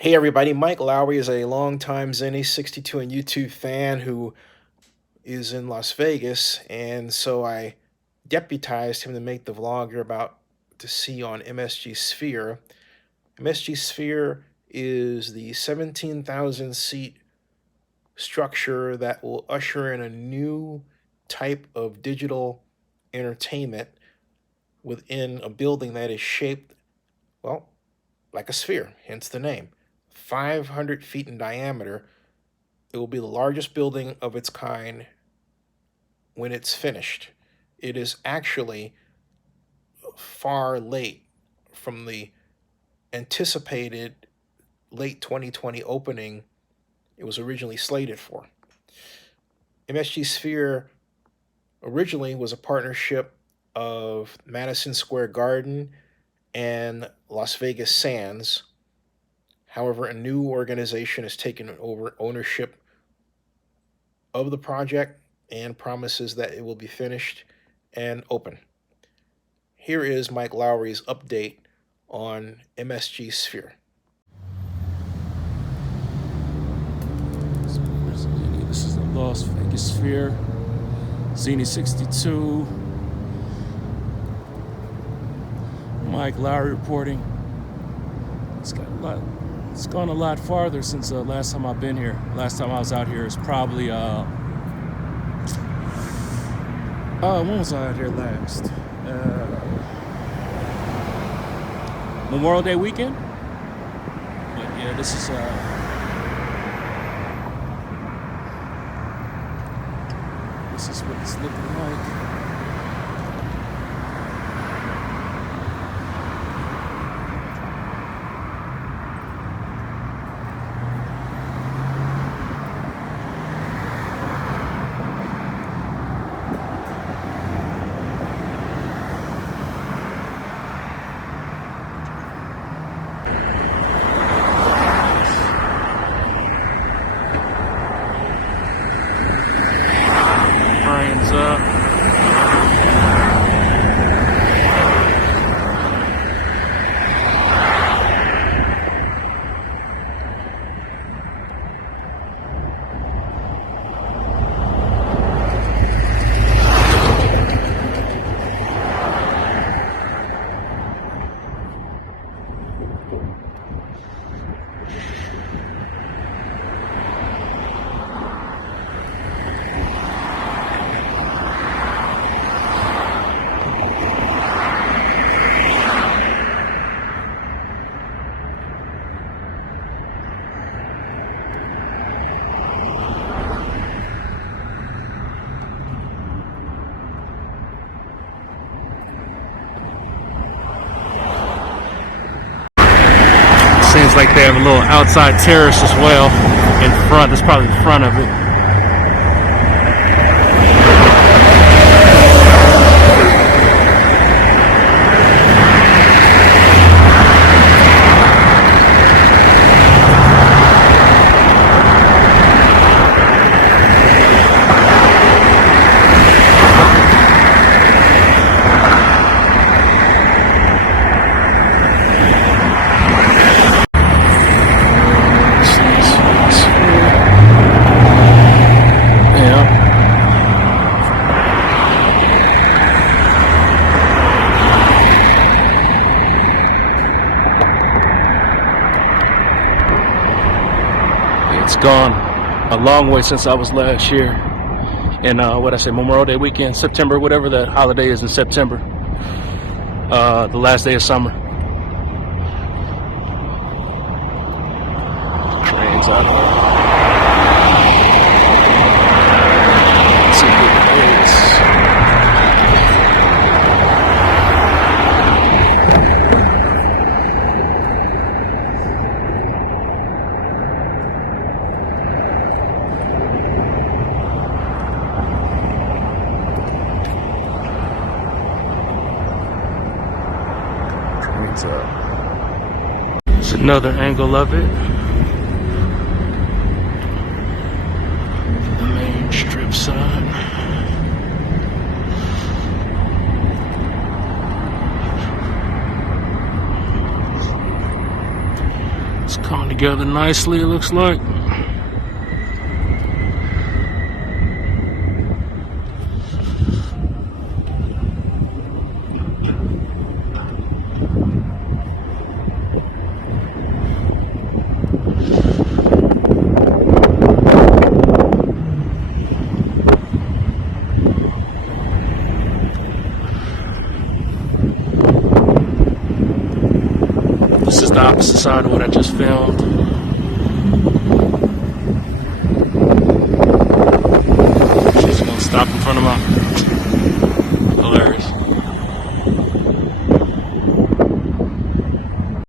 Hey everybody, Mike Lowry is a longtime Zennie62 and YouTube fan who is in Las Vegas, and so I deputized him to make the vlog you're about to see on MSG Sphere. MSG Sphere is the 17,000 seat structure that will usher in a new type of digital entertainment within a building that is shaped, well, like a sphere, hence the name. 500 feet in diameter. It will be the largest building of its kind when it's finished. It is actually far late from the anticipated late 2020 opening it was originally slated for. MSG Sphere originally was a partnership of Madison Square Garden and Las Vegas Sands. However, a new organization has taken over ownership of the project and promises that it will be finished and open. Here is Mike Lowry's update on MSG Sphere. This is the Las Vegas Sphere, Zennie62. Mike Lowry reporting. It's gone a lot farther since the last time I've been here. Last time I was out here is probably when was I out here last? Memorial Day weekend. But yeah, this is what it's looking like. Seems like they have a little outside terrace as well in front. That's probably the front of it. It's gone a long way since I was last year. And Memorial Day weekend, September, whatever the holiday is in September. The last day of summer. Trains out here. Let's see what it is. It's another angle of it. The main strip side. It's Coming together nicely, it looks like. This is the opposite side of what I just filmed.